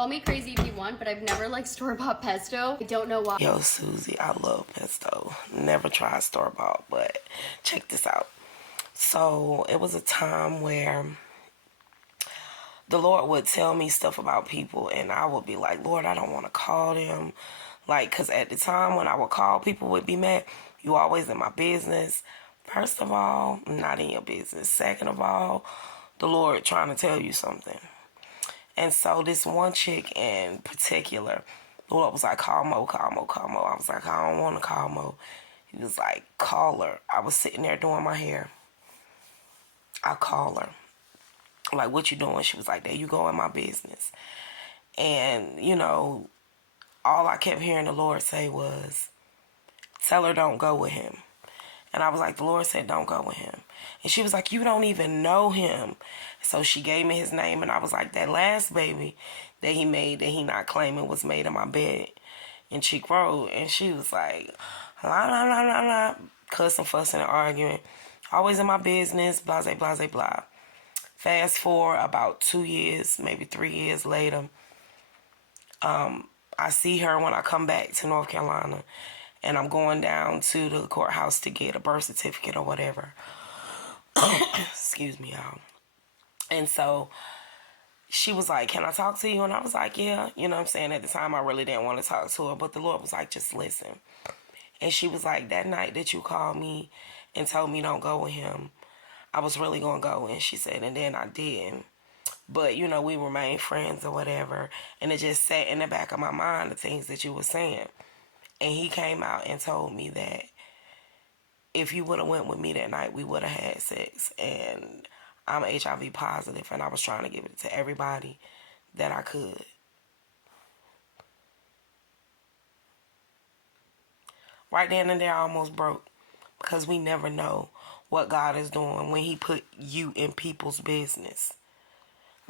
Call me crazy if you want, but I've never liked store-bought pesto. I don't know why. Yo, Susie, I love pesto. Never tried store-bought, but check this out. So it was a time where the Lord would tell me stuff about people, and I would be like, Lord, I don't want to call them. Like, because at the time when I would call, people would be mad. You always in my business. First of all, I'm not in your business. Second of all, the Lord trying to tell you something. And so this one chick in particular, the Lord was like, call Mo, call Mo, call Mo. I was like, I don't want to call Mo. He was like, call her. I was sitting there doing my hair. I call her. Like, what you doing? She was like, there you go in my business. And, you know, all I kept hearing the Lord say was, tell her don't go with him. And I was like, the Lord said don't go with him. And she was like, you don't even know him. So she gave me his name, and I was like, that last baby that he made that he not claiming was made in my bed in Cheek Road. And she was like, la la la la la, cussing, fussing, and arguing. Always in my business, blah, blah, blah, blah. Fast forward about 2 years, maybe 3 years later, I see her when I come back to North Carolina, and I'm going down to the courthouse to get a birth certificate or whatever. Excuse me, y'all. And so she was like, can I talk to you? And I was like, yeah. You know what I'm saying? At the time, I really didn't want to talk to her, but the Lord was like, just listen. And she was like, that night that you called me and told me don't go with him, I was really going to go. And she said, and then I did. But, you know, we remained friends or whatever. And it just sat in the back of my mind, the things that you were saying. And he came out and told me that if you would have went with me that night, we would have had sex. And I'm HIV positive, and I was trying to give it to everybody that I could. Right then and there, I almost broke, because we never know what God is doing when he put you in people's business.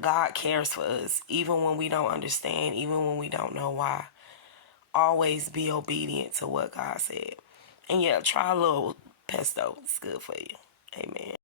God cares for us, even when we don't understand, even when we don't know why. Always be obedient to what God said. And yeah, try a little pesto. It's good for you. Amen.